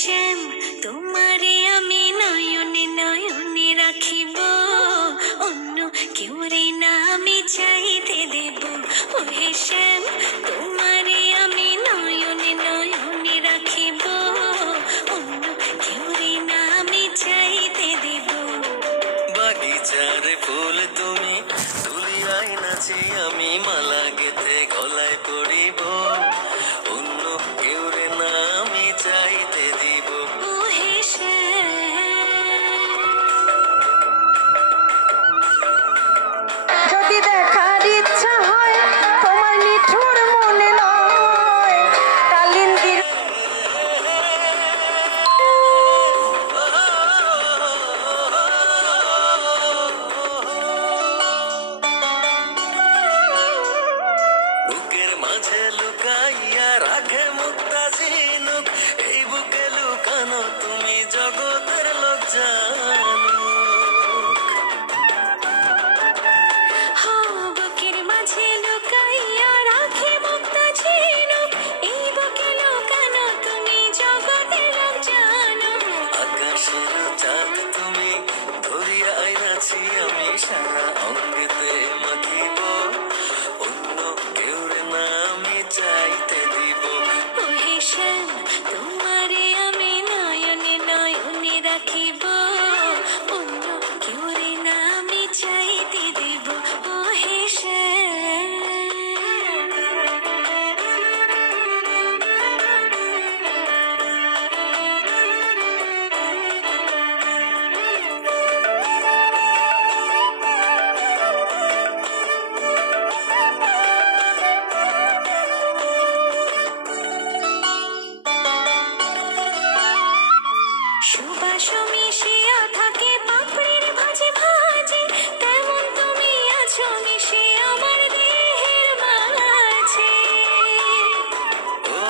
শ্যাম তোমারে আমি নয়নে নয়নে রাখিব, অন্য কেউ রে না আমি চাইতে দেব। ওহে শ্যাম তোমারে আমি নয়নে নয়নে রাখিব, অন্য কেউ রে না আমি চাইতে দেব। বাগিচার ফুল তুমি তুলিয়াই নাচি আমি মালা গেথে গলায় পড়িব, অন্য কেউ রে না আমি চাইতে দিব। ওহে শ্যাম যদি দেখার ইচ্ছা হয় তোমার নিঠুর মনে নয়, কালিন্দির বুকের মাঝে লুকাইয়া রাখে মুক্তা ঝিনুক, এই বুকে লুকানো তুমি জগতের লোক জানুক। বুকের মাঝে লুকাইয়া রাখে মুক্তা ঝিনুক, এই বুকে লুকানো তুমি জগতের লোক জানো। আকাশের চাঁদ তুমি ধরিয়া আইনাছি আমি সারা অঙ্গেতে মাখিব, অন্য কেউ রে না আমি চাইতে দিব। ওহে শ্যাম তোমারে আমি নয়নে নয়নে রাখিব, অন্য কেউ রে না আমি চাইতে দেব। ওহে শ্যাম সুবাস মিশিয়া থাকে পাপড়ির ভাজে ভাজে, তেমন তুমি আছো মিশে আমার দেহের মাঝে। ও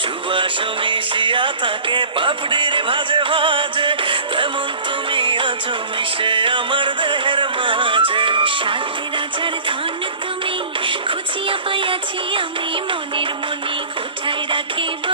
সুবাস মিশিয়া থাকে পাপড়ির ভাজে ভাজে, তেমন তুমি আছো মিশে আমার দেহের মাঝে। সাত রাজার ধন তুমি খুঁজিয়া পাইয়াছি আমি, মনের মনে কোঠায় রাখিব।